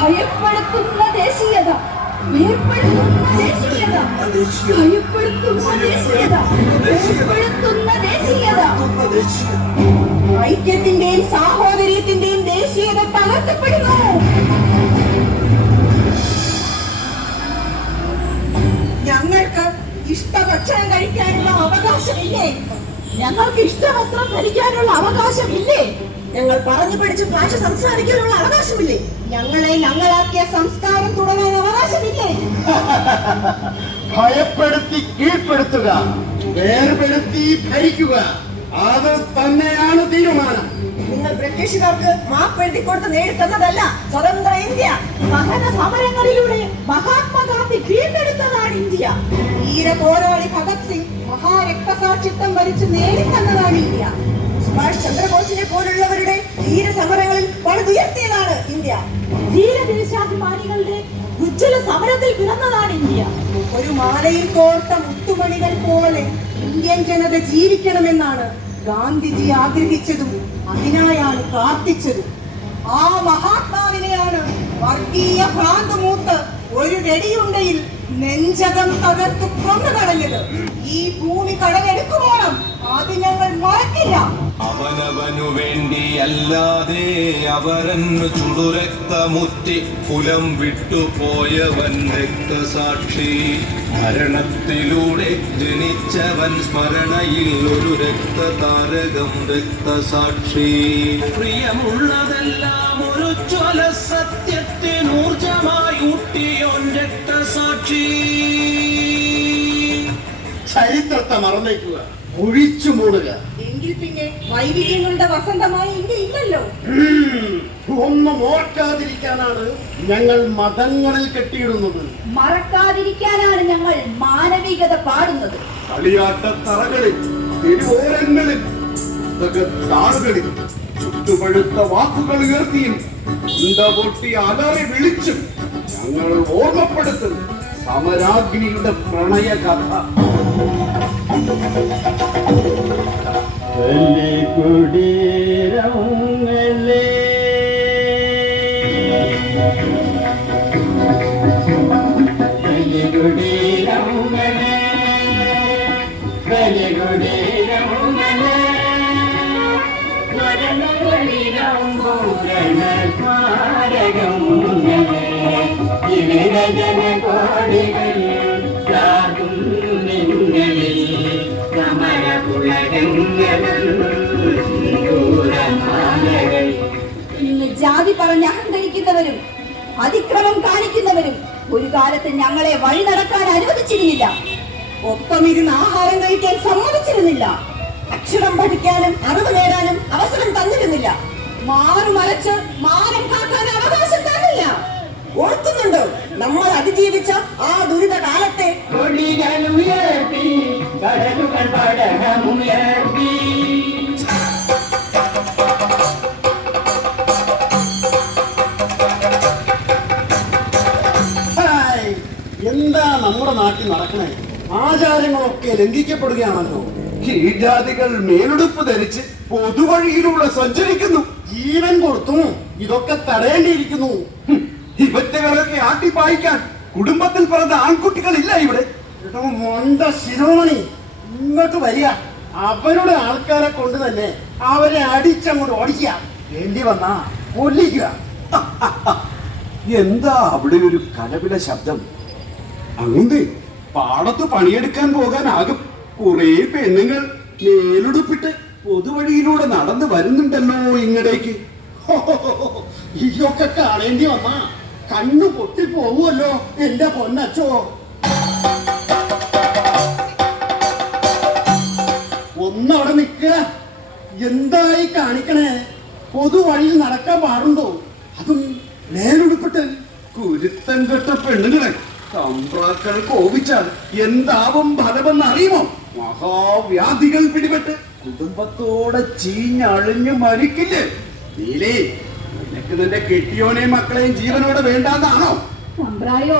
ഭയപ്പെടുത്തുന്ന ദേശീയത, ഭയപ്പെടുത്തുന്ന ദേശീയത, ഭയപ്പെടുത്തുന്ന ദേശീയത, ഭയപ്പെടുത്തുന്ന ദേശീയത. ഐക്യത്തിന്റെയും സാഹോദര്യത്തിന്റെയും ദേശീയത തകർക്കപ്പെടുന്നു. ഞങ്ങൾക്ക് ഇഷ്ടഭക്ഷണം കഴിക്കാനുള്ള അവകാശമില്ലേ? ഞങ്ങൾക്ക് ഇഷ്ടവസ്ത്രം ധരിക്കാനുള്ള അവകാശമില്ലേ? ഞങ്ങൾ പറഞ്ഞു പഠിച്ച് ഭാഷ സംസാരിക്കാനുള്ള അവകാശമില്ലേ? ഞങ്ങളെ ഞങ്ങളാക്കിയ സംസ്കാരം തുടരാൻ അവകാശമില്ലേ? ഭയപ്പെടുത്തി കീഴ്പ്പെടുത്തുക, വേർപെടുത്തി ഭരിക്കുക, അത് തന്നെയാണ് തീരുമാനം. നിങ്ങൾ ബ്രിട്ടീഷുകാർക്ക് മാപ്പെഴുതി കൊടുത്ത് നേടിത്തന്നതല്ല സ്വതന്ത്ര ഇന്ത്യ. സഹന സമരങ്ങളിലൂടെ മഹാത്മാഗാന്ധി വീണ്ടെടുത്തതാണ് ഇന്ത്യ. വീര പോരാളി ഭഗത് സിംഗ് മഹാരക്തസാക്ഷിത്വം വരിച്ച് നേടിത്തന്നതാണ് ഇന്ത്യ. സുഭാഷ് ചന്ദ്രബോസിനെ പോലുള്ളവരുടെ ധീര സമരങ്ങളിൽ പണിതുയർത്തിയതാണ് ഇന്ത്യ. ധീരദേശാഭിമാനികളുടെ ഉജ്ജ്വല സമരത്തിൽ പിറന്നതാണ് ഇന്ത്യ. ഒരു മാലയിൽ കോർത്ത മുത്തുമണികൾ പോലെ ഇന്ത്യൻ ജനത ജീവിക്കണമെന്നാണ് ഗാന്ധിജി ആഗ്രഹിച്ചതും അതിനായാണ് പ്രാർത്ഥിച്ചതും. ആ മഹാത്മാവിനെയാണ് വർഗീയ ഭ്രാന്ത് മൂത്ത് ഒരു വെടിയുണ്ടയിൽ നെഞ്ചകം തകർത്തു കൊന്നുകളഞ്ഞത്. ഈ ഭൂമി കടലെടുക്കുമോണം അത് ഞങ്ങൾ മറക്കില്ല. അവനവനു വേണ്ടിയല്ലാതെ അവരന്നു ചുടുരക്തമുറ്റി കുലം വിട്ടുപോയവൻ രക്തസാക്ഷി. ഭരണത്തിലൂടെ ജനിച്ചവൻ സ്മരണയിൽ ഒരു രക്തതാരകം രക്തസാക്ഷി. പ്രിയമുള്ളതെല്ലാം ഒരു ജ്വല സത്യത്തിനൂർജമായി ഊട്ടിയോൻ രക്തസാക്ഷി. ചരിത്രത്തെ മറന്നേക്കുക, ഒഴിച്ചു മൂടുക. എങ്കിൽ പിന്നെ വൈവിധ്യങ്ങളുടെ വസന്തമായി ഇന്ത്യ ഇല്ലല്ലോ. ഒന്നും ഓർക്കാതിരിക്കാനാണ് ഞങ്ങൾ മതങ്ങളിൽ കെട്ടിയിടുന്നത്. മറക്കാതിരിക്കാനാണ് ഞങ്ങൾ മാനവികത പാടുന്നത്. കളിയാട്ടത്തറകളിൽ, തെരുവോരങ്ങളിൽ, പുസ്തകത്താളുകളിൽ ചുട്ടുപഴുത്ത വാക്കുകൾ ഉയർത്തിയും പൊട്ടി അലറി വിളിച്ചും ഞങ്ങൾ ഓർമ്മപ്പെടുത്തും സമരാഗ്നിയുടെ പ്രണയകഥ. കുടീരങ്ങളെ കുടീരങ്ങളെ കുടീരങ്ങളെ ഇന്ന് ജാതി പറഞ്ഞ് അഹങ്കരിക്കുന്നവരും അതിക്രമം കാണിക്കുന്നവരും ഒരു കാലത്ത് ഞങ്ങളെ വഴി നടക്കാൻ അനുവദിച്ചിരുന്നില്ല. ഒപ്പമിരുന്ന് ആഹാരം കഴിക്കാൻ സമ്മതിച്ചിരുന്നില്ല. അക്ഷരം പഠിക്കാനും അറിവ് നേടാനും അവസരം തന്നിരുന്നില്ല. മാറുമറച്ച് മാനം കാക്കാൻ അവകാശം തന്നില്ല. ഓർക്കുന്നുണ്ടോ നമ്മൾ അതിജീവിച്ച ആ ദുരിത കാലത്തെ? എന്താ നമ്മുടെ നാട്ടിൽ നടക്കണേ? ആചാരങ്ങളൊക്കെ ലംഘിക്കപ്പെടുകയാണല്ലോ. കീഴ്ജാതികൾ മേലുടുപ്പ് ധരിച്ച് പൊതുവഴിയിലൂടെ സഞ്ചരിക്കുന്നു. ജീവൻ കൊടുത്തും ഇതൊക്കെ തടയേണ്ടിയിരിക്കുന്നു. ഇവറ്റകളൊക്കെ ആട്ടിപ്പായിക്കാൻ കുടുംബത്തിൽ പിറന്ന ആൺകുട്ടികളില്ല ഇവിടെ. മൊണ്ട ശിരോമണി, ഇങ്ങോട്ട് വരിക. അവരുടെ ആൾക്കാരെ കൊണ്ട് തന്നെ അവരെ അടിച്ചങ്ങോട്ട് ഓടിക്കുക. വേണ്ടി വന്നാ കൊല്ലിക്കുക. എന്താ അവിടെ ഒരു കലപില ശബ്ദം? അങ്ങനെ പാടത്ത് പണിയെടുക്കാൻ പോകാനാകും കുറെ പെണ്ണുങ്ങൾ മേലുടുപ്പിട്ട് പൊതുവഴിയിലൂടെ നടന്നു വരുന്നുണ്ടല്ലോ ഇങ്ങടേക്ക്. ഇതൊക്കെ കാണേണ്ടി വന്നാ കണ്ണു പൊട്ടി പോവുമല്ലോ എന്റെ പൊന്നച്ചോ. ഒന്നവിടെ നിൽക്കുക. എന്തായി കാണിക്കണേ? പൊതുവഴിയിൽ നടക്കാൻ പാടുണ്ടോ? അതും മേലുടുപ്പിട്ട്. കുരുത്തം കെട്ട പെണ്ണുങ്ങളെ തമ്പ്രാക്കൾ കോപിച്ചാൽ എന്താവും ഫലമെന്ന് അറിയുമോ? മഹാവ്യാധികൾ പിടിപെട്ട് കുടുംബത്തോടെ ചീഞ്ഞഴിഞ്ഞു മരിക്കില്ലേ? നീലേ, നിനക്ക് നിന്റെ കെട്ടിയോനെയും മക്കളെയും ജീവനോടെ വേണ്ടാന്നാണോ? തമ്പ്രായോ,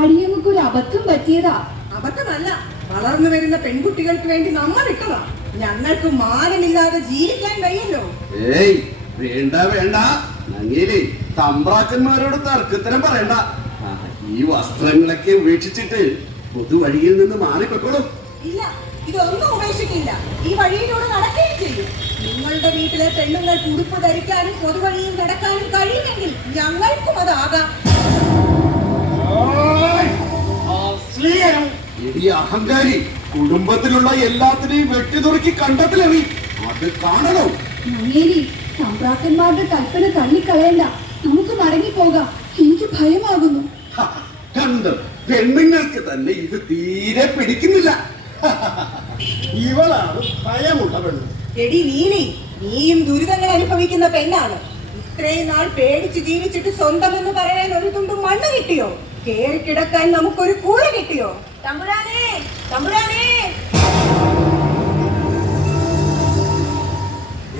അടിയങ്ങൾക്കൊരു അബദ്ധം പറ്റിയതാ. അബദ്ധമല്ല, വളർന്നു വരുന്ന പെൺകുട്ടികൾക്ക് വേണ്ടി നമ്മൾ ഇട്ടതാ. ഞങ്ങൾക്ക് മാനമില്ലാതെ ജീവിക്കാൻ വയ്യല്ലോ. ഏയ് വേണ്ട വേണ്ട, നങ്ങേലേ തമ്പ്രാക്കന്മാരോട് തർക്കത്തരം പറയണ്ട. ആ, ഈ വസ്ത്രങ്ങളൊക്കെ ഉപേക്ഷിച്ചിട്ട് പൊതുവഴിയിൽ നിന്ന് മാറിപ്പോയിക്കോളും. ഇല്ല, ഇതൊന്നും ഉപേക്ഷിക്കില്ല. ഈ വഴിയിലൂടെ നടക്കുകയും ചെയ്യും. നിങ്ങളുടെ വീട്ടിലെ പെണ്ണുങ്ങൾ ഉടുപ്പ് ധരിക്കാനും പൊതുവഴിയിൽ നടക്കാനും കഴിയുമെങ്കിൽ ഞങ്ങൾക്കും അതാകാം. ഈ അഹങ്കാരി കുടുംബത്തിലുള്ള എല്ലാത്തിനെയും വെട്ടിതുറക്കി കണ്ടത്തിലെറി. അത് കാണണോ? മങ്ങേരി, തമ്പ്രാക്കന്മാരുടെ കൽപ്പന തള്ളിക്കളയണ്ട. നമുക്ക് മടങ്ങിപ്പോകാം. എനിക്ക് ഭയമാകുന്നു. ഹ, കണ്ട് പെണ്ണുങ്ങൾക്ക് തന്നെ ഇത് തീരെ പിടിക്കുന്നില്ല. ഇവളാണ് ഭയമുള്ള പെണ്ണ്. എടി നീലി, നീയും ദുരിതങ്ങൾ അനുഭവിക്കുന്ന പെണ്ണാണ്. ഇത്രയും നാൾ പേടിച്ച് ജീവിച്ചിട്ട് സ്വന്തം എന്ന് പറയാൻ ഒരു തുണ്ട് മണ്ണ് കിട്ടിയോ? കേറി കിടക്കാൻ നമുക്കൊരു കൂര കിട്ടിയോ? തമ്പുരാനേ, തമ്പുരാനേ!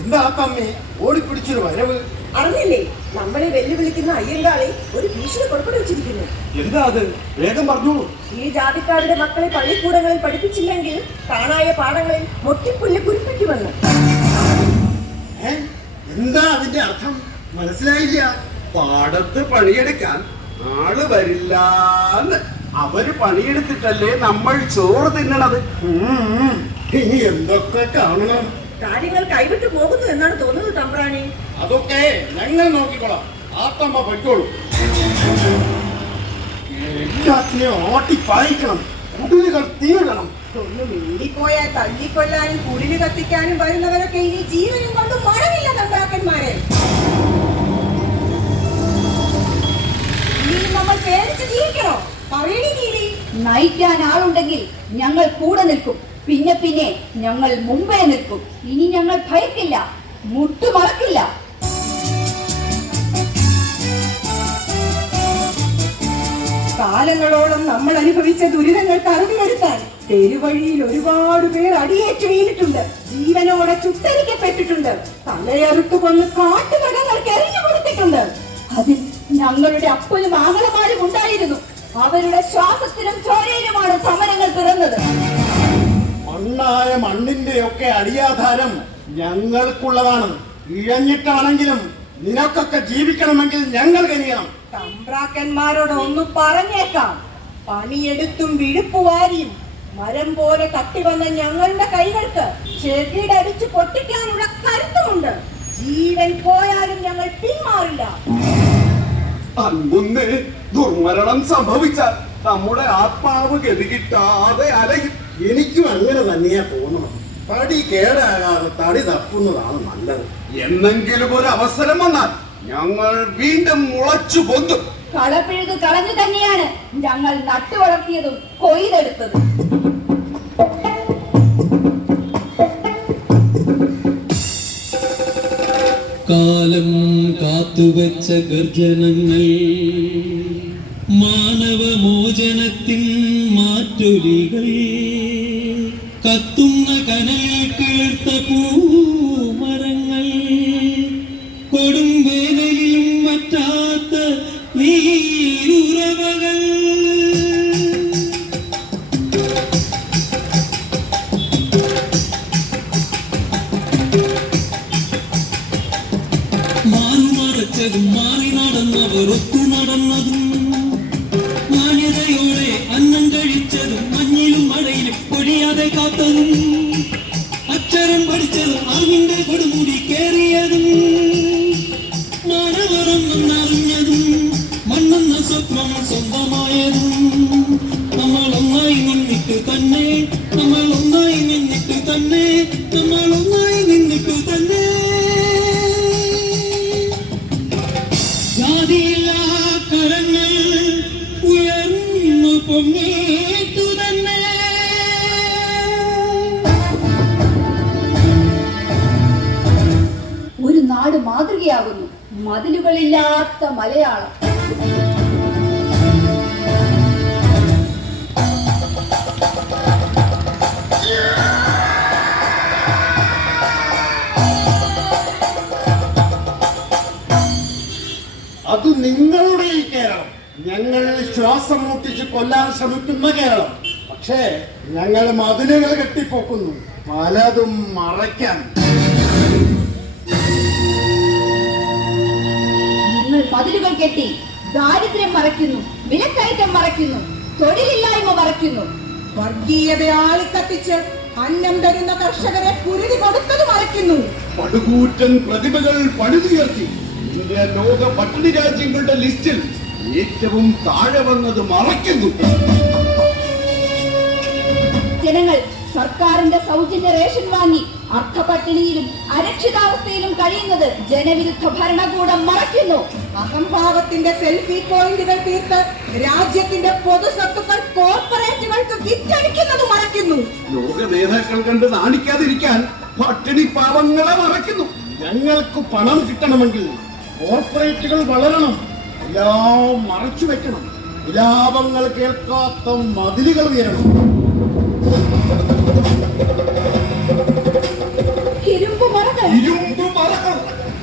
എന്താ തമ്മി ഓടിപ്പിടിച്ചൊരു വരവ്? അറിഞ്ഞില്ലേ, നമ്മളെ വെല്ലുവിളിക്കുന്ന അയ്യങ്കാളെ ഒരു ഭീഷണി പുറപ്പെടുവിച്ചിരിക്കുന്നു. എന്താ അത്? വേഗം പറഞ്ഞോളൂ. ഈ ജാതിക്കാരുടെ മക്കളെ പള്ളിക്കൂടങ്ങളിൽ പഠിപ്പിച്ചില്ലെങ്കിൽ കാണായ പാഠങ്ങളിൽ മൊട്ടിപ്പുല്ല് കുരിപ്പിക്കുമെന്ന്. എന്താ അതിന്റെ അർത്ഥം? മനസ്സിലായില്ല. പാടത്ത് പണിയെടുക്കാൻ ആള് വരില്ലാന്ന്. അവര് പണിയെടുത്തിട്ടല്ലേ നമ്മൾ ചോറ് തിന്നണത്. ഇനി എന്തൊക്കെ കാണണം. കാര്യങ്ങൾ കൈവിട്ടു പോകുന്നു എന്നാണ് തോന്നുന്നത് തമ്പ്രാനെ. അതൊക്കെ ഞങ്ങൾ നോക്കിക്കോളാം. ആത്തമ്മ പൊയ്ക്കോളൂ. എല്ലാത്തിനെയും ഓട്ടി പായിക്കണം. കുടിലുകൾ തീരണം. ഒന്ന് മിണ്ടിപ്പോയാൽ തല്ലിക്കൊല്ലാനും കുടില് കത്തിക്കാനും വരുന്നവരൊക്കെ ഇനി ജീവനും കൊണ്ട് മടങ്ങില്ല തമ്പ്രാക്കന്മാരെ. ഇനി നമ്മൾ പേടിച്ച് ജീവിക്കണോ? പറയണി നീലി. നയിക്കാൻ ആളുണ്ടെങ്കിൽ ഞങ്ങൾ കൂടെ നിൽക്കും. പിന്നെ പിന്നെ ഞങ്ങൾ മുമ്പേ നിൽക്കും. ഇനി ഞങ്ങൾ ഭയക്കില്ല, മുട്ടുമറക്കില്ല. കാലങ്ങളോളം നമ്മൾ അനുഭവിച്ച ദുരിതങ്ങൾക്ക് അറുതി വരുത്താൻ തെരുവഴിയിൽ ഒരുപാട് പേർ അടിയേറ്റു വീണിട്ടുണ്ട്. ജീവനോടെ ചുട്ടരിക്കപ്പെട്ടിട്ടുണ്ട്. തലയറുത്തു കൊന്ന് കാട്ടുമൃഗങ്ങൾക്ക് എറിഞ്ഞു കൊടുത്തിട്ടുണ്ട്. അതിൽ ഞങ്ങളുടെ അപ്പനും ആങ്ങളമാരും ഉണ്ടായിരുന്നു. അവരുടെ ശ്വാസത്തിലും ചോരയിലുമാണ് സമരങ്ങൾ പിറന്നത്. മണ്ണായ മണ്ണിന്റെ ഒക്കെ അടിയാധാരം ഞങ്ങൾക്കുള്ളതാണ്. ഇഴഞ്ഞിട്ടാണെങ്കിലും നിനക്കൊക്കെ ജീവിക്കണമെങ്കിൽ ഞങ്ങൾ കനിയണം. തമ്പ്രാക്കന്മാരോട് ഒന്ന് പറഞ്ഞേക്കാം. പണിയെടുത്തും വിഴുപ്പുവാരിയും മരം പോലെ കത്തിവന്ന ഞങ്ങളുടെ കൈകൾക്ക് ചെകിടടിച്ചു പൊട്ടിക്കാനുള്ള കരുത്തുമുണ്ട്. ജീവൻ പോയാലും ഞങ്ങൾ പിന്മാറില്ല. അന്ന് ദുർമരണം സംഭവിച്ചാൽ നമ്മുടെ ആത്മാവ് ഗതികിട്ടാതെ അലയും. എനിക്കും അങ്ങനെ തന്നെയാ തോന്നണം. തടി കേടാകാതെ തടി തപ്പുന്നതാണ് നല്ലത്. എന്നെങ്കിലും ഒരു അവസരം വന്നാൽ ഞങ്ങൾ വീണ്ടും മുളച്ചു പൊന്തും. കളപ്പിഴുത് കളഞ്ഞു തന്നെയാണ് ഞങ്ങൾ നട്ടു വളർത്തിയതും കൊയ്തെടുത്തതും. കാലം കാത്തുവച്ച ഗർജനങ്ങൾ, മാനവമോചനത്തിൻ മാറ്റൊലികൾ, കത്തുന്ന കനൽ കേൾത്ത പൂമരങ്ങൾ, കൊടും വേനലിലും വറ്റാത്ത നീരുറവകൾ. മാറുമറച്ചതും മാറി നടന്നവർ ഒത്തു നടന്നതും, മാന്യതയോടെ അന്നം കഴിച്ചതും മഞ്ഞിലും മഴയിലും പൊഴിയാതെ കാത്തതും, അക്ഷരം പഠിച്ചതും അറിവിന്റെ കൊടുമുടി കേറിയതും, മാനവറന്നറിഞ്ഞതും മണ്ണെന്ന സ്വപ്നം സ്വന്തമായതും, നമ്മൾ ഒന്നായി നിന്നിട്ട് തന്നെ, നമ്മൾ ഒന്നായി നിന്നിട്ട് തന്നെ, നമ്മൾ ഒന്നായി നിന്നിട്ട് തന്നെ. ജാതിയില്ലാ കരങ്ങൾ ഉയർന്നു പൊങ്ങിട്ടു തന്നെ. ഒരു നാട് മാതൃകയാകുന്നു. മതിലുകളില്ലാത്ത മലയാളം. അത് നിങ്ങളുടെ ഈ കേരളം. ഞങ്ങൾ ശ്വാസം മുട്ടിച്ച് കൊല്ലാൻ ശ്രമിക്കുന്ന കേരളം. പക്ഷേ ഞങ്ങൾ മതിലുകൾ കെട്ടിപ്പോക്കുന്നു, പലതും മറയ്ക്കാൻ. നിങ്ങൾ മതിലുകൾ കെട്ടി ദാരിദ്ര്യം മറയ്ക്കുന്നു, വിലക്കയറ്റം മറയ്ക്കുന്നു, തൊഴിലില്ലായ്മ മറയ്ക്കുന്നു. വർഗീയതയെ ആളിക്കത്തിച്ച് അന്നം തരുന്ന കർഷകരെ കുരുതി കൊടുത്തത് മറയ്ക്കുന്നു. പടുകൂറ്റൻ പ്രതിഭകൾ പണിതുയർത്തി ഇന്ത്യ ലോക പട്ടിണി രാജ്യങ്ങളുടെ ലിസ്റ്റിൽ ഏറ്റവും താഴെ വന്നത് മറയ്ക്കുന്നു. ജനങ്ങൾ സർക്കാരിന്റെ സൗജന്യ റേഷൻ വാങ്ങി അർത്ഥപട്ടിണിയിലും അരക്ഷിതാവസ്ഥയിലും കഴിയുന്നത് ജനവിരുദ്ധ ഭരണകൂടം മറയ്ക്കുന്നു. അഹംഭാവത്തിന്റെ സെൽഫി പോയിന്റുകൾ തീർത്ത് രാജ്യത്തിന്റെ പൊതുസ്വത്തുക്കൾ കോർപ്പറേറ്റുകൾക്ക് വിറ്റഴിക്കുന്നത് മറയ്ക്കുന്നു. ലോക നേതാക്കൾ കണ്ട് നാണിക്കാതിരിക്കാൻ പട്ടിണി പാവങ്ങളെ മറയ്ക്കുന്നു. ഞങ്ങൾക്ക് പണം കിട്ടണമെങ്കിൽ കോർപ്പറേറ്റുകൾ വളരണം, എല്ലാം മറച്ചു വെക്കണം, വിലാപങ്ങൾ കേൾക്കാത്ത മതിലുകൾ ഉയരണം. ഇരുമ്പ് മറകൾ, ഇരുമ്പ് മറകൾ,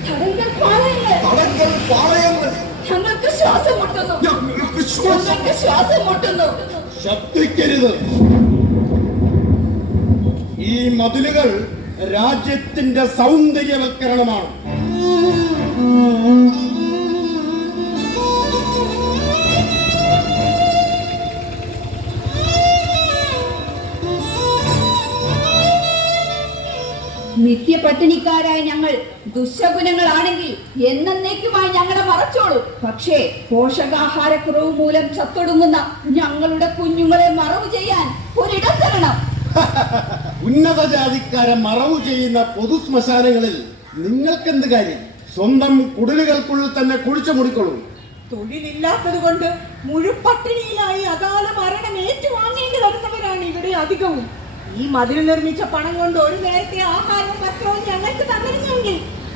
തടങ്കൽ പാളയങ്ങൾ, തടങ്കൽ പാളയങ്ങൾ, ഞങ്ങൾക്ക് ശ്വാസം മുട്ടുന്നു, ഞങ്ങൾക്ക് ശ്വാസം ഞങ്ങൾക്ക് ശ്വാസം മുട്ടുന്നു. ശബ്ദിക്കരുത്. ഈ മതിലുകൾ രാജ്യത്തിന്റെ സൗന്ദര്യവൽക്കരണമാണ്. നിത്യപട്ടിണിക്കാരായ ഞങ്ങൾ ദുശകുനങ്ങളാണെങ്കിൽ എന്നേക്കുമായി ഞങ്ങളെ മറച്ചോളൂ. പക്ഷേ പോഷകാഹാരക്കുറവ് മൂലം ചത്തൊടുങ്ങുന്ന ഞങ്ങളുടെ കുഞ്ഞുങ്ങളെ മറവ് ചെയ്യാൻ ഒരിടം തരണം. ഉന്നത ജാതിക്കാരെ മറവു ചെയ്യുന്ന പൊതു ശ്മശാനങ്ങളിൽ നിങ്ങൾക്കെന്ത് കാര്യം? സ്വന്തം കുടിലുകൾക്കുള്ളിൽ തന്നെ കുഴിച്ചു മുടിക്കൊള്ളൂ. തൊഴിലില്ലാത്തത് കൊണ്ട് മുഴുപട്ടിണിയിലായി അകാല മരണം ഏറ്റുവാങ്ങേണ്ടി വരുന്നവരാണ് ഇവിടെ അധികവും. ഈ മതിൽ നിർമ്മിച്ച പണം കൊണ്ട് ഒരു നേരത്തെ ആഹാരവും വസ്ത്രവും ഞങ്ങൾക്ക് തന്നിരുന്നെങ്കിൽ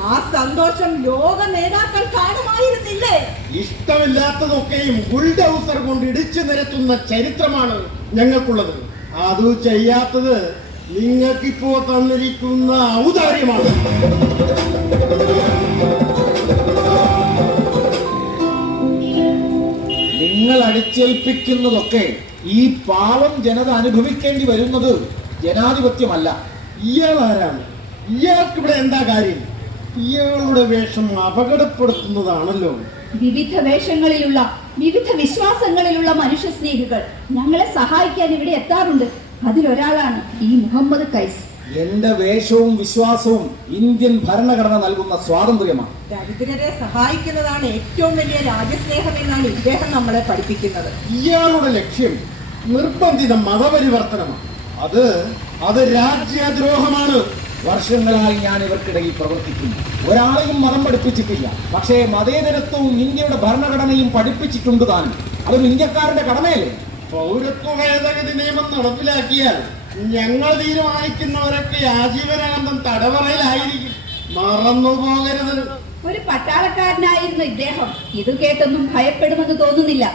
ആ സന്തോഷം ലോക നേതാക്കൾ കാണുമായിരുന്നില്ലേ? ഇഷ്ടമില്ലാത്തതൊക്കെയും ബുൾഡൗസർ കൊണ്ട് ഇടിച്ചു നിരത്തുന്ന ചരിത്രമാണ് ഞങ്ങൾക്കുള്ളത്. അത് ചെയ്യാത്തത് നിങ്ങൾക്കിപ്പോ തന്നിരിക്കുന്ന ഔദാര്യമാണ്. നിങ്ങൾ അടിച്ചേൽപ്പിക്കുന്നതൊക്കെ ഈ പാവം ജനത അനുഭവിക്കേണ്ടി വരുന്നത് ജനാധിപത്യമല്ല. ഇയാൾ ആരാണ്? ഇയാൾക്കിവിടെ എന്താ കാര്യം? ഇയാളുടെ വേഷം അപകടപ്പെടുത്തുന്നതാണല്ലോ. വിവിധ വേഷങ്ങളിലുള്ള വിവിധ വിശ്വാസങ്ങളിലുള്ള മനുഷ്യ സ്നേഹികൾ ഞങ്ങളെ സഹായിക്കാൻ ഇവിടെ എത്താറുണ്ട്. അതിലൊരാളാണ് ഈ മുഹമ്മദ് കൈസ്. എന്റെ വേഷവും വിശ്വാസവും ഇന്ത്യൻ ഭരണഘടന നൽകുന്ന സ്വാതന്ത്ര്യമാണ്. ദരിദ്രരെ സഹായിക്കുന്നതാണ് ഏറ്റവും വലിയ രാജ്യസ്നേഹം എന്നാണ് ഇദ്ദേഹം നമ്മളെ പഠിപ്പിക്കുന്നത്. ഇയാളുടെ ലക്ഷ്യം നിർബന്ധിത മതപരിവർത്തനമാണ്. അത് രാജ്യദ്രോഹമാണ്. വർഷങ്ങളായി ഞാൻ ഇവർക്കിടയിൽ പ്രവർത്തിക്കുന്നു. ഒരാളെയും മതം പഠിപ്പിച്ചിട്ടില്ല. പക്ഷേ മതേതരത്വവും ഇന്ത്യയുടെ ഭരണഘടനയും പഠിപ്പിച്ചിട്ടുണ്ട് താനും. അതൊരു ഇന്ത്യക്കാരന്റെ കടമയല്ലേ? പൗരത്വ ഭേദഗതി നിയമം നടപ്പിലാക്കിയാൽ ഞങ്ങൾ തീരുമാനിക്കുന്നവരൊക്കെ ആജീവനാന്തം തടവറയിലായിരിക്കും. മറന്നു പോകരുത്. ഒരു പട്ടാളക്കാരനായിരുന്നു ഇദ്ദേഹം. ഇത് കേട്ടൊന്നും ഭയപ്പെടുമെന്ന് തോന്നുന്നില്ല.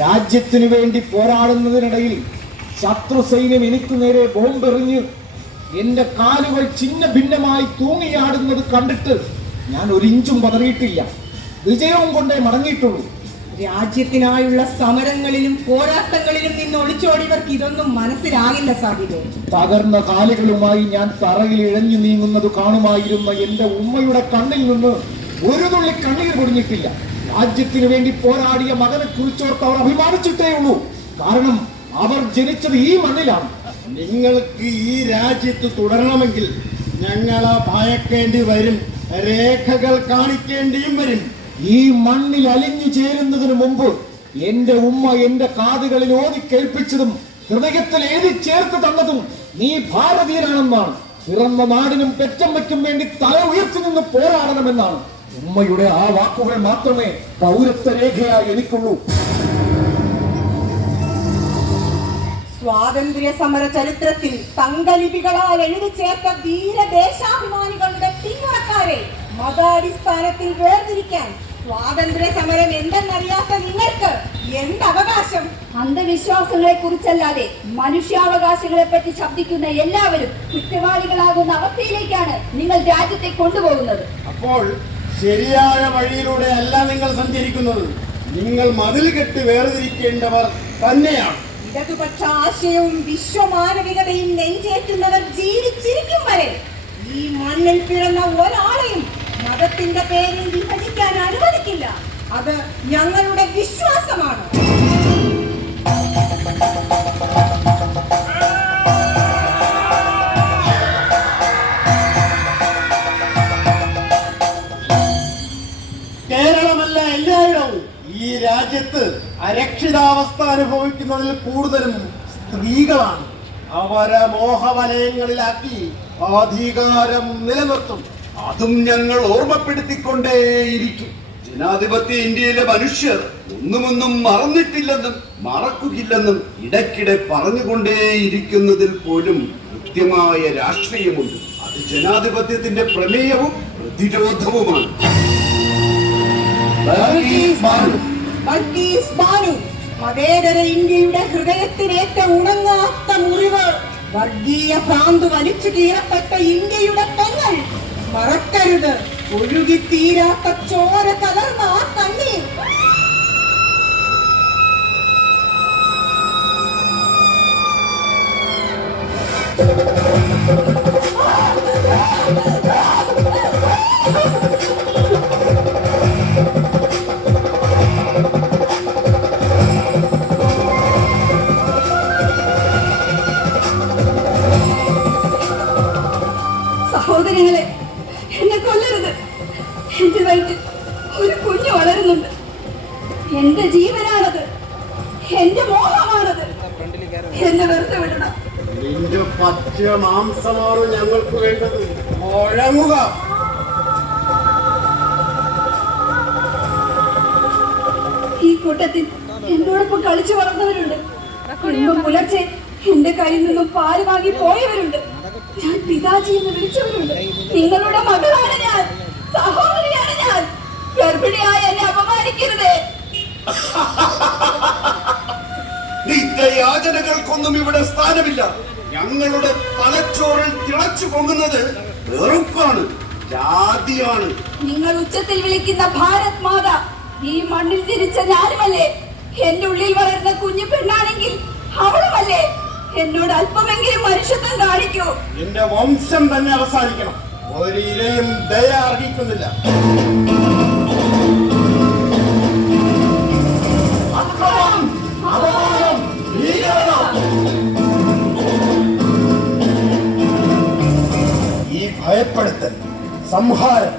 രാജ്യത്തിനു വേണ്ടി പോരാടുന്നതിനിടയിൽ ശത്രു സൈന്യം എനിക്ക് നേരെ ബോംബെറിഞ്ഞ് എന്റെ കാലുകൾ ഛിന്ന ഭിന്നമായി തൂങ്ങിയാടുന്നത് കണ്ടിട്ട് ഞാൻ ഒരു ഇഞ്ചും പതറിയിട്ടില്ല. വിജയവും കൊണ്ടേ മടങ്ങിയിട്ടുള്ളൂ. രാജ്യത്തിനായുള്ള സമരങ്ങളിലും പോരാട്ടങ്ങളിലും നിന്ന് ഒളിച്ചോടിയവർക്ക് ഇതൊന്നും മനസ്സിലാകില്ല സാഹിബേ. തകർന്ന കാലുകളുമായി ഞാൻ തറയിൽ ഇഴഞ്ഞു നീങ്ങുന്നത് കാണുമായിരുന്ന എന്റെ ഉമ്മയുടെ കണ്ണിൽ നിന്ന് ഒരു തുള്ളി കണ്ണീർ പൊടിഞ്ഞിട്ടില്ല. രാജ്യത്തിനു വേണ്ടി പോരാടിയ മകനെ കുറിച്ചോർത്ത് അവർ അഭിമാനിച്ചിട്ടേ ഉള്ളൂ. കാരണം അവർ ജനിച്ചത് ഈ മണ്ണിലാണ്. നിങ്ങൾക്ക് ഈ രാജ്യത്ത് തുടരണമെങ്കിൽ ഞങ്ങളെ ഭയക്കേണ്ടി വരും, രേഖകൾ കാണിക്കേണ്ടിയും വരും. ഈ മണ്ണിൽ അലിഞ്ഞു ചേരുന്നതിന് മുമ്പ് എന്റെ ഉമ്മ എന്റെ കാതുകളിൽ ഓതി കേൾപ്പിച്ചതും ഹൃദയത്തിൽ എഴുതി ചേർത്ത് തന്നതും നീ ഭാരതീയനാണെന്നാണ്. പിറന്ന നാടിനും പെറ്റമ്മയ്ക്കും വേണ്ടി തല ഉയർത്തി നിന്ന് പോരാടണമെന്നാണ്. ഉമ്മയുടെ ആ വാക്കുകൾ മാത്രമേ പൗരത്വ രേഖയായി എനിക്കുള്ളൂ. സ്വാതന്ത്ര്യ സമര ചരിത്രത്തിൽ തങ്കലിപികളാൽ എഴുതി ചേർത്ത ധീരദേശാഭിമാനികളുടെ പിന്മുറക്കാരെ മതാടിസ്ഥാനത്തിൽ വേർതിരിക്കാൻ സ്വാതന്ത്ര്യ സമരം എന്തെന്നറിയാത്ത നിങ്ങൾക്ക് എന്തവകാശം? അന്ധവിശ്വാസങ്ങളെ കുറിച്ചല്ലാതെ മനുഷ്യാവകാശങ്ങളെ പറ്റി ശബ്ദിക്കുന്ന എല്ലാവരും കുറ്റവാളികളാകുന്ന അവസ്ഥയിലേക്കാണ് നിങ്ങൾ രാജ്യത്തെ കൊണ്ടുപോകുന്നത്. അപ്പോൾ ശരിയായ വഴിയിലൂടെ അല്ല നിങ്ങൾ സഞ്ചരിക്കുന്നത്. നിങ്ങൾ മതിൽ കെട്ട് വേർതിരിക്കേണ്ടവർ തന്നെയാണ്. ഇടതുപക്ഷ ആശയവും വിശ്വമാനവികതയും നെഞ്ചേറ്റുന്നവർ ജീവിച്ചിരിക്കും വരെ ഈ മണ്ണിൽ പിറന്ന ഒരാളെയും മതത്തിന്റെ പേരിൽ വിഭജിക്കാൻ അനുവദിക്കില്ല. അത് ഞങ്ങളുടെ വിശ്വാസമാണ്. കേരളമല്ല എല്ലായിടവും ഈ രാജ്യത്ത് അരക്ഷിതാവസ്ഥ അനുഭവിക്കുന്നതിൽ കൂടുതലും സ്ത്രീകളാണ്. അവരെ മോഹവലയങ്ങളിലാക്കി അധികാരം നിലനിർത്തും. അതും ഞങ്ങൾ ഓർമ്മപ്പെടുത്തിക്കൊണ്ടേയിരിക്കും. ജനാധിപത്യ ഇന്ത്യയിലെ മനുഷ്യർ ഒന്നുമൊന്നും മറന്നിട്ടില്ലെന്നും മറക്കുകയില്ലെന്നും ഇടയ്ക്കിടെ പറഞ്ഞുകൊണ്ടേയിരിക്കുന്നതിൽ പോലും കൃത്യമായ രാഷ്ട്രീയമുണ്ട്. അത് ജനാധിപത്യത്തിന്റെ പ്രമേയവും പ്രതിരോധവുമാണ്. ബൽക്കീസ് ബാനു, മതേതര ഇന്ത്യയുടെ ഹൃദയത്തിനേറ്റ ഉണങ്ങാത്ത മുറിവ്, വർഗീയ ഭ്രാന്ത് വലിച്ചു കീറപ്പെട്ട ഇന്ത്യയുടെ പെങ്ങൾ. മറക്കരുത്, ഒഴുകിത്തീരാത്ത ചോര കലർന്ന ആ കണ്ണീർ. സഹോദരങ്ങളെ, എന്നെ കൊല്ലരുത്. എന്റെ വയറ്റിൽ ഒരു കുഞ്ഞു വളരുന്നുണ്ട്. എന്റെ ജീവനാണത്, എന്റെ മോഹമാണത്. എന്നെ വെറുതെ വിടണം. നിന്റെ പച്ച മാംസമാണ് ഞങ്ങൾക്ക് വേണ്ടത്. മുഴങ്ങുക. ഈ കൂട്ടത്തിൽ എന്നോടൊപ്പം കളിച്ചു വളർന്നവരുണ്ട്. ഇന്നും പുലർച്ചെ എന്റെ കയ്യിൽ നിന്നും പാല് വാങ്ങി പോയവരുണ്ട്. ഞാൻ പിതാജി എന്ന് വിളിച്ചവരുണ്ട്. നിങ്ങളുടെ മകളാണ് ഞാൻ, സഹോദരിയാണ് ഞാൻ. ഗർഭിണിയായി എന്നെ അപമാനിക്കരുത്. നിത്യയാചനകൾക്കൊന്നും ഇവിടെ സ്ഥാനമില്ല. ഞങ്ങളുടെ തലച്ചോറിൽ തിളച്ചു പൊങ്ങുന്നത് വെറുപ്പാണ്, ജാതിയാണ്. നിങ്ങൾ ഉച്ചത്തിൽ വിളിക്കുന്ന ഭാരത് മാത ഈ മണ്ണിൽ ജനിച്ച ഞാനുമല്ലേ? എന്റെ ഉള്ളിൽ വളരുന്ന കുഞ്ഞു പെണ്ണാണെങ്കിൽ അവളുമല്ലേ? എന്നോട് അല്പമെങ്കിലും മനുഷ്യത്വം കാണിക്കൂ. എന്റെ വംശം തന്നെ അവസാനിക്കണം. ഒരിരയും ദയ അർഹിക്കുന്നില്ല. ഈ ഭയപ്പെടുത്തൽ, സംഹാരം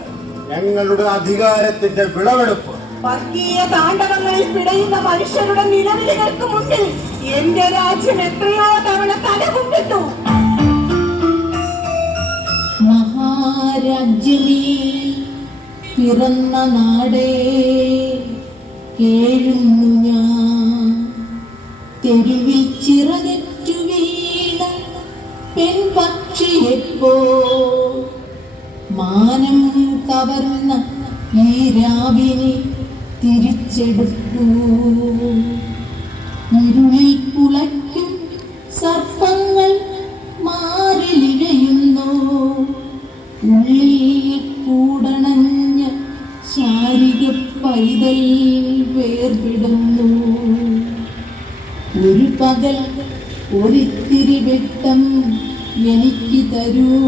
ഞങ്ങളുടെ അധികാരത്തിന്റെ വിളവെടുപ്പ്. വർഗീയ താണ്ഡവങ്ങളിൽ പിടയുന്ന മനുഷ്യരുടെ നിലവിളികൾക്ക് മുന്നിൽ എന്റെ രാജ്യം എത്രയോ തവണ തലകുമ്പിട്ടു. മഹാരാജ്യമേ, പിറന്ന നാടേ, കേഴുന്നു ഞാൻ. തെരുവിൽ ചിറകറ്റു വീണ പെൺപക്ഷിയെപ്പോ മാനം കവർന്ന ഈ രാവിനെ തിരിച്ചെടുത്തു. ഇരുളിൽ കുളയ്ക്കും സർപ്പങ്ങൾ മാറിലിഴയുന്നു. ഉള്ളിൽ കൂടണഞ്ഞ ശാരിക പൈതൽ വേർപിടുന്നു. ഒരു പകൽ ഒരിത്തിരി വെട്ടം എനിക്ക് തരൂ.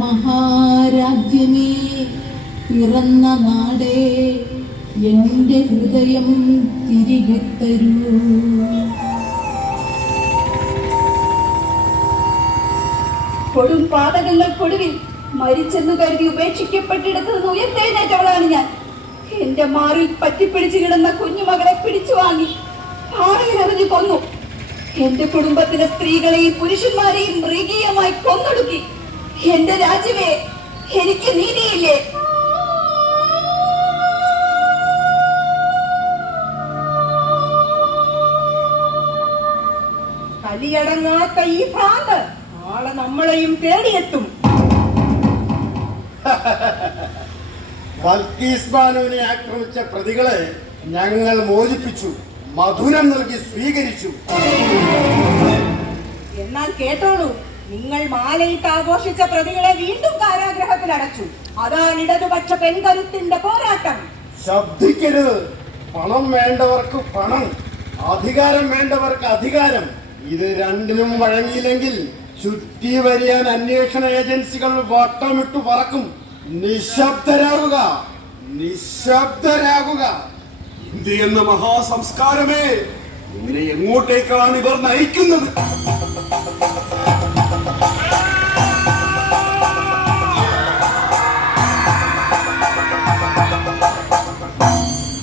മഹാരാജ്യമേ, പിറന്ന നാടേ, എന്റെ ഹൃദയം തിരികെ തരൂ. കൊടും പാതകങ്ങൾക്കൊടുവിൽ മരിച്ചെന്ന് കരുതി ഉപേക്ഷിക്കപ്പെട്ടിടത്ത് നിന്ന് ഉയർത്തെഴുന്നേറ്റവളാണ് ഞാൻ. എന്റെ മാറിൽ പറ്റിപ്പിടിച്ചു കിടന്ന കുഞ്ഞുമകളെ പിടിച്ചു വാങ്ങി പാറയിലെറിഞ്ഞു കൊന്നു. എന്റെ കുടുംബത്തിലെ സ്ത്രീകളെയും പുരുഷന്മാരെയും മൃഗീയമായി കൊന്നൊടുക്കി. എന്റെ രാജ്യമേ, എനിക്ക് നീതിയില്ലേ? കലിയടങ്ങാത്ത ഈ ഭ്രാന്ത് നാളെ നമ്മളെയും തേടിയെത്തും. ബൽക്കീസ് ബാനുവിനെ ആക്രമിച്ച പ്രതികളെ ഞങ്ങൾ മോചിപ്പിച്ചു, മധുരം നൽകി സ്വീകരിച്ചു. എന്നാൽ കേട്ടോളൂ, നിങ്ങൾ മാലയിട്ട് ആഘോഷിച്ച പ്രതികളെ വീണ്ടും കാരാഗ്രഹത്തിൽ അടച്ചു. അതാണ് ഇടതുപക്ഷ പെൺകരുത്തിന്റെ പോരാട്ടം. ശബ്ദിക്കരുത്. പണം വേണ്ടവർക്ക് പണം, അധികാരം വേണ്ടവർക്ക് അധികാരം. ഇത് രണ്ടിനും വഴങ്ങിയില്ലെങ്കിൽ ചുറ്റി വരിയാൻ അന്വേഷണ ഏജൻസികൾ വട്ടമിട്ടു പറക്കും. നിശബ്ദരാകുക, നിശബ്ദരാകുക. ഇന്ത്യ എന്ന മഹാസംസ്കാരമേ, നിന്നെ എങ്ങോട്ടേക്കാണ് ഇവർ നയിക്കുന്നത്?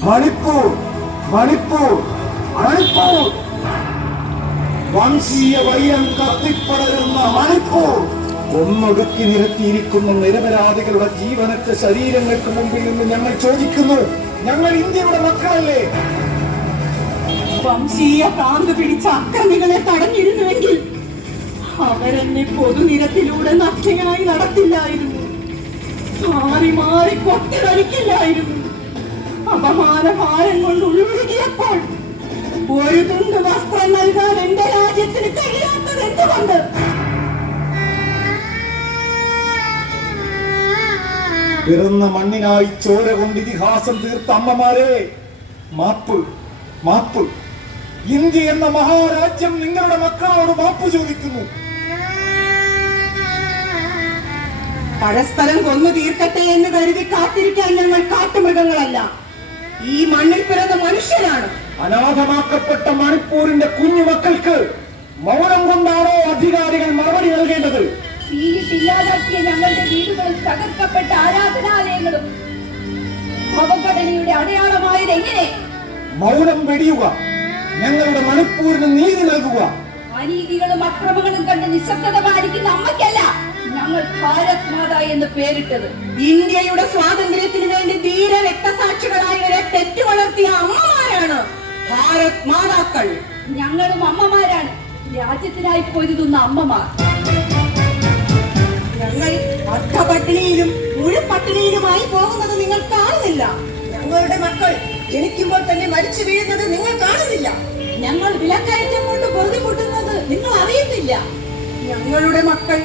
മണിപ്പൂർ, മണിപ്പൂർ, മണിപ്പൂർ, വംശീയ വൈരം കത്തിപ്പടരുന്ന മണിപ്പൂർ. ഒന്നൊടുക്കി നിരത്തിയിരിക്കുന്ന നിരപരാധികളുടെ ജീവനറ്റ ശരീരങ്ങൾക്ക് മുമ്പിൽ നിന്ന് ഞങ്ങൾ ചോദിക്കുന്നു, ഞങ്ങൾ ഇന്ത്യയുടെ മക്കളല്ലേ? വംശീയ ഭ്രാന്ത് പിടിച്ച അക്രമികളെ തടഞ്ഞിരുന്നുവെങ്കിൽ അവരെന്നെ പൊതുനിരത്തിലൂടെ നഗ്നയായി നടത്തില്ലായിരുന്നു, മാറി മാറി കൊട്ടിടലിക്കില്ലായിരുന്നു. അപമാനഭാരം കൊണ്ട് ഉൾവഴുകിയപ്പോൾ ഒരു തുണ്ട് വസ്ത്രം നൽകാൻ എന്റെ രാജ്യത്തിന് കഴിയാത്തത് എന്തുകൊണ്ട്? പിറന്ന മണ്ണിനായി ചോര കൊണ്ട് ഇതിഹാസം തീർത്ത അമ്മമാരെ, മാപ്പ്, മാപ്പ്. ഇന്ത്യ എന്ന മഹാരാജ്യം നിങ്ങളുടെ മക്കളോട് മാപ്പ് ചോദിക്കുന്നു. പരസ്പരം കൊന്നു തീർക്കട്ടെ എന്ന് കരുതി കാത്തിരിക്കാൻ ഞങ്ങൾ കാട്ടുമൃഗങ്ങളല്ല, ഈ മണ്ണിൽ പിറന്ന മനുഷ്യരാണ്. അനാഥമാക്കപ്പെട്ട മണിപ്പൂരിന്റെ കുഞ്ഞുമക്കൾക്ക് മൗനം കൊണ്ടാണോ അധികാരികൾ മറുപടി നൽകേണ്ടത്? ഇല്ലാതാക്കിയ ഞങ്ങളുടെ വീടുകളും തകർക്കപ്പെട്ട ആരാധനാലയങ്ങളും ഭവഘടനയുടെ അടയാളമായത് എങ്ങനെ? മൗനം വെടിയുക, ഞങ്ങളുടെ മണിപ്പൂരിന് നീതി നൽകുക. അനീതികളും അക്രമങ്ങളും കണ്ട് നിശബ്ദത പാലിക്കുന്ന അമ്മയ്ക്കല്ല ഞങ്ങൾ ഭാരത് മാതാ എന്ന് പേരിട്ടത്. ഇന്ത്യയുടെ സ്വാതന്ത്ര്യത്തിന് വേണ്ടി ധീര രക്തസാക്ഷികളായവരെ പെറ്റുവളർത്തിയ അമ്മമാരാണ് ഭാരത് മാതാക്കൾ. ഞങ്ങളും അമ്മമാരാണ്, രാജ്യത്തിനായി പൊരുതുന്ന അമ്മമാർ. ഞങ്ങൾ അർത്ഥപട്ടിണിയിലും മുഴുപട്ടിണിയിലുമായി പോകുന്നത് നിങ്ങൾ കാണുന്നില്ല. ഞങ്ങളുടെ മക്കൾ ജനിക്കുമ്പോൾ തന്നെ മരിച്ചു വീഴുന്നത് നിങ്ങൾ കാണുന്നില്ല. ഞങ്ങൾ വിലക്കയറ്റം കൊണ്ട് പൊറുതിമുട്ടുന്നത് നിങ്ങൾ അറിയുന്നില്ല. ഞങ്ങളുടെ മക്കൾ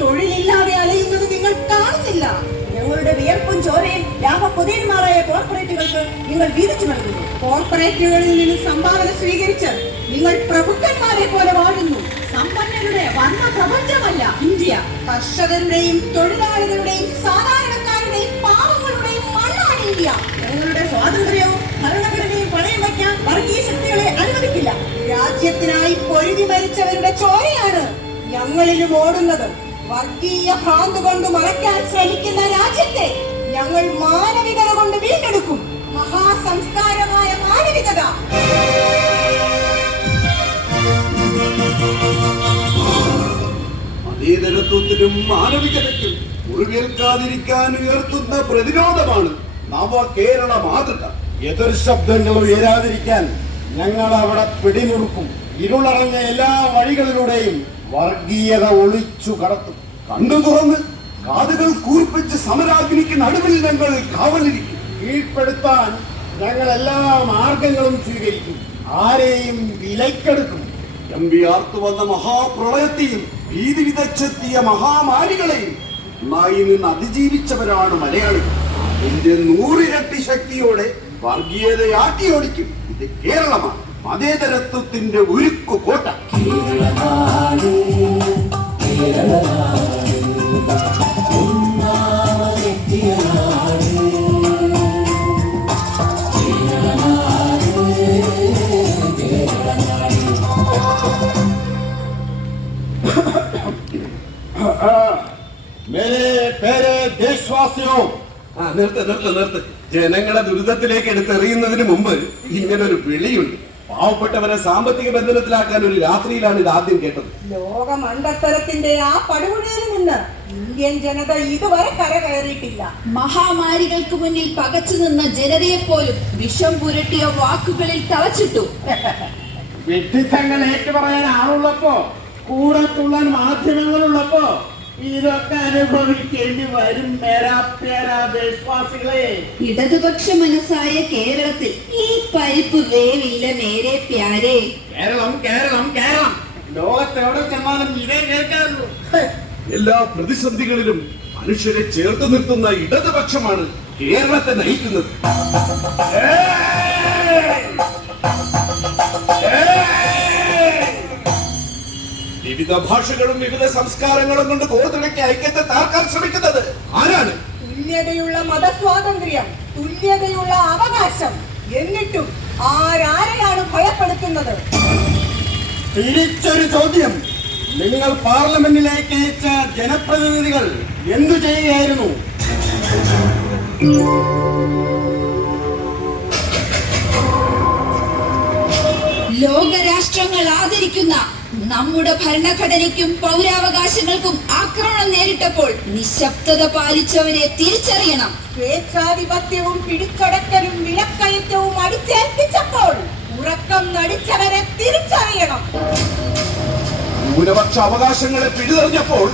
തൊഴിലില്ലാതെ അലയുന്നത് നിങ്ങൾ കാണുന്നില്ല. ഞങ്ങളുടെ വിയർപ്പും ചോരയും ലാഭപുതിയന്മാരായ കോർപ്പറേറ്റുകൾക്ക് നിങ്ങൾ വീതിച്ചു നൽകുന്നു. കോർപ്പറേറ്റുകളിൽ നിന്ന് സംഭാവന സ്വീകരിച്ച് നിങ്ങൾ പ്രഭുക്കന്മാരെ പോലെ വാഴുന്നു. സമ്പന്നരുടെ വർണ്ണ പ്രപഞ്ചമല്ല ഇന്ത്യ. കർഷകരുടെയും തൊഴിലാളികളുടെയും സാധാരണക്കാരുടെയും പാവങ്ങളുടെയും മണ്ണാണ് ഇന്ത്യ. ഞങ്ങളുടെ സ്വാതന്ത്ര്യവും ഭരണഘടനയും പണയം വയ്ക്കാൻ വർഗീയ ശക്തികളെ അനുവദിക്കില്ല. രാജ്യത്തിനായി പൊരുതി മരിച്ചവരുടെ ചോരയാണ് ഞങ്ങളിലും ഓടുന്നത്. വർഗീയ ഭ്രാന്ത് കൊണ്ട് മറയ്ക്കാൻ ശ്രമിക്കുന്ന രാജ്യത്തെ ഞങ്ങൾ മാനവികത കൊണ്ട് വീണ്ടെടുക്കും. മഹാസംസ്കാരമായ മാനവികത. മതേതരത്വത്തിനും മാനവികതയ്ക്കും മുറിവേൽക്കാതിരിക്കാൻ ഉയർത്തുന്ന പ്രതിരോധമാണ് നവകേരള മാതൃക. എതിർ ശബ്ദങ്ങൾ ഉയരാതിരിക്കാൻ ഞങ്ങൾ അവിടെ പിടിമുറുക്കും. ഇരുളടഞ്ഞ എല്ലാ വഴികളിലൂടെയും വർഗീയത ഒളിച്ചു കടത്തും. കണ്ടു തുറന്ന് കാതുകൾ കൂർപ്പിച്ച് സമരാഗ്നിക്ക് നടുവിൽ ഞങ്ങൾ കാവലിരിക്കും. കീഴ്പ്പെടുത്താൻ ഞങ്ങൾ എല്ലാ മാർഗങ്ങളും സ്വീകരിക്കും. ആരെയും വിലക്കെടുക്കും. എംബിയാർത്തു വന്ന മഹാപ്രളയത്തെയും ഭീതി വിതച്ചെത്തിയ മഹാമാരികളെയും ഒന്നായി നിന്ന് അതിജീവിച്ചവരാണ് മലയാളികൾ. ഇതിന്റെ 100 ഇരട്ടി ശക്തിയോടെ വർഗീയതയാട്ടിയോടിക്കും. ഇത് കേരളമാണ്, മതേതരത്വത്തിന്റെ ഉരുക്കു കോട്ട. നിർത്ത്. ജനങ്ങളെ ദുരിതത്തിലേക്ക് എടുത്തെറിയുന്നതിന് മുമ്പ് ഇങ്ങനൊരു വിളിയുണ്ട്. പാവപ്പെട്ടവരെ സാമ്പത്തിക ബന്ധനത്തിലാക്കാൻ ഒരു രാത്രിയിലാണ് ഇത് ആദ്യം കേട്ടത്. ലോകമണ്ടത്തരത്തിന്റെ ആ പടുകുഴിയിൽ നിന്ന് ഇന്ത്യൻ ജനത ഇതുവരെ കരകയറിയിട്ടില്ല. മഹാമാരികൾക്ക് മുന്നിൽ പകച്ചു നിന്ന ജനതയെപ്പോലും വിഷം പുരട്ടിയ വാക്കുകളിൽ തളച്ചിട്ടു. വിഡ്ഢിത്തങ്ങൾ ഏറ്റുപറയാൻ ആളുള്ളപ്പോ, കൂടെ തുള്ളാൻ മാധ്യമങ്ങളുള്ളപ്പോ ഇതൊക്കെ അനുഭവിക്കേണ്ടി വരും. ദേശവാസികളെ, ഇടതുപക്ഷ മനസ്സായ കേരളത്തിൽ ഈ പരിപ്പ് വേവില്ല നേരെ പ്യാരെ. കേരളം കേരളം കേരളം, ലോകത്തെവിടെ ചെന്നാലും ഇതേ കേൾക്കാറുള്ളൂ. എല്ലാ പ്രതിസന്ധികളിലും മനുഷ്യരെ ചേർത്ത് നിർത്തുന്ന ഇടതുപക്ഷമാണ് കേരളത്തെ നയിക്കുന്നത്. വിവിധ ഭാഷകളും വിവിധ സംസ്കാരങ്ങളും കൊണ്ട് കോർത്തിണക്കി ഐക്യത്തെ താർക്കാൻ ശ്രമിക്കുന്നത് ആരാണ്? തുല്യതയുള്ള മതസ്വാതന്ത്ര്യം, തുല്യതയുള്ള അവകാശം, എന്നിട്ടും ആരാരെയാണ് ഭയപ്പെടുത്തുന്നത്? തിരിച്ചൊരു ചോദ്യം. നിങ്ങൾ പാർലമെന്റിലേക്ക് അയച്ച ജനപ്രതിനിധികൾ എന്തു ചെയ്യുകയായിരുന്നു? ലോകരാഷ്ട്രങ്ങൾ ആദരിക്കുന്ന നമ്മുടെ ഭരണഘടനയ്ക്കും പൗരാവകാശങ്ങൾക്കും ആക്രമണം നേരിട്ടപ്പോൾ നിശബ്ദത പാലിച്ചവരെ തിരിച്ചറിയണം. സ്വേച്ഛാധിപത്യവും പിടിച്ചടക്കലും വിലക്കയറ്റവും അടിച്ചേൽപ്പിച്ചപ്പോൾ ഉറക്കം നടിച്ചവരെ തിരിച്ചറിയണം. ന്യൂനപക്ഷ അവകാശങ്ങളെ പിടിതെറിഞ്ഞപ്പോൾ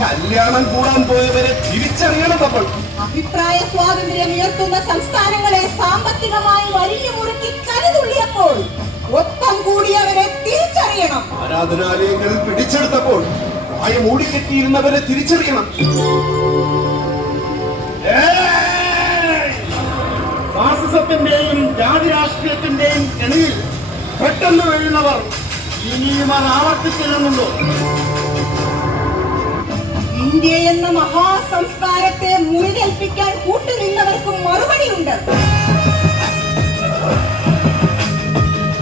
കല്യാണം കൂടാൻ പോയവരെ തിരിച്ചറിയണം നമ്മൾ. അഭിപ്രായ സ്വാതന്ത്ര്യം ഉയർത്തുന്ന സംസ്ഥാനങ്ങളെ സാമ്പത്തികമായി വലിഞ്ഞു മുറുക്കി കരുതുള്ളിയപ്പോൾ ഒപ്പം കൂടിയവരെ തിരിച്ചറിയണം. ആരാധനാലയങ്ങൾ പിടിച്ചെടുത്തപ്പോൾ വായ മൂടിക്കെട്ടിയിരുന്നവരെ തിരിച്ചറിയണം. ഫാസിസത്തിന്റെയും ജാതി രാഷ്ട്രീയത്തിന്റെയും കെണിയിൽ പെട്ടെന്ന് വീഴുന്നവർ ഇനിയും അത് ആവർത്തിക്കില്ലെന്നുണ്ടോ? ഇന്ത്യ എന്ന മഹാസംസ്കാരത്തെ മുറിവേൽപ്പിക്കാൻ കൂട്ടുനിന്നവർക്കും മറുപടിയുണ്ട്.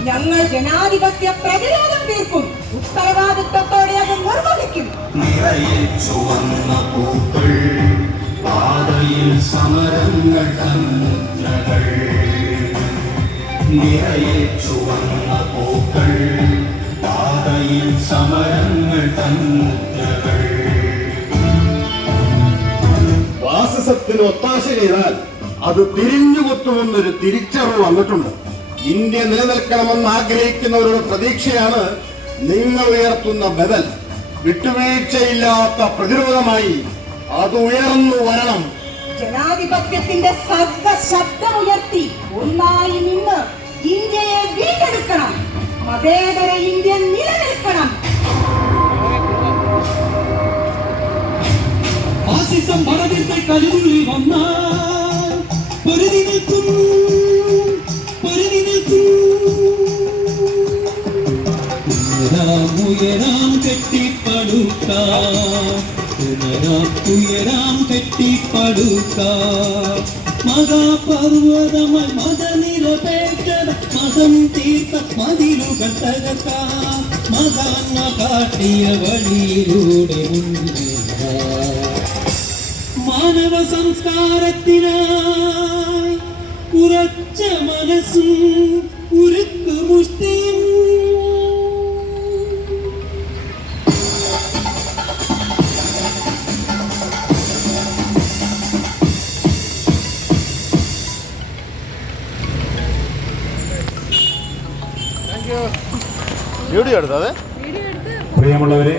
ഞങ്ങൾ ജനാധിപത്യ പ്രതിരോധം തീർക്കും. ഉത്തരവാദിത്വത്തോടെ അത് നിർവഹിക്കും. നിറയെ ചുവന്ന പൂക്കൾ, പാതയിൽ സമരങ്ങൾ തന്നുകൾ. നിറയെ ചുവന്ന പൂക്കൾ, പാതയിൽ സമരങ്ങൾ തന്നുകൾ. ഫാസിസത്തിന് ഒത്താശ ചെയ്താൽ അത് തിരിഞ്ഞുകൊത്തുമെന്നൊരു തിരിച്ചറിവ് വന്നിട്ടുണ്ട്. ഇന്ത്യ നിലനിൽക്കണമെന്ന് ആഗ്രഹിക്കുന്നവരുടെ പ്രതീക്ഷയാണ് നിങ്ങൾ ഉയർത്തുന്ന ബദൽ. വിട്ടുവീഴ്ചയില്ലാത്ത പ്രതിരോധമായി അത് ഉയർന്നു വരണം. ജനാധിപത്യത്തിന്റെ സർവ ശബ്ദമുയർത്തി ഒന്നായി നിന്ന് ഇന്ത്യയെ വീണ്ടെടുക്കണം. മതേതര ഇന്ത്യ നിലനിൽക്കണം. ഫാസിസം ഭാരതത്തെ കരുതുള്ളി വന്നാൽ പൊരുതി നിൽക്കും, പൊരുതി നിൽക്കും. ഉയരാം കെട്ടിപ്പടുക്കാം, ഉയരാം കെട്ടിപ്പടുക്കാം. മഹാപർവതമായി മതനിരപേക്ഷത മതം തീർത്ത മതിലുകൾ തകർക്കാം. മതാന്ന കാട്ടിയ വഴിയിലൂടെ മുന്നേറാം. മാനവ സംസ്കാരത്തിനായി ഉറച്ച മനസ്സും ഉരുക്കുമുഷ്ടിയും. വീഡിയോ എടുത്തത് പ്രിയമുള്ളവരെ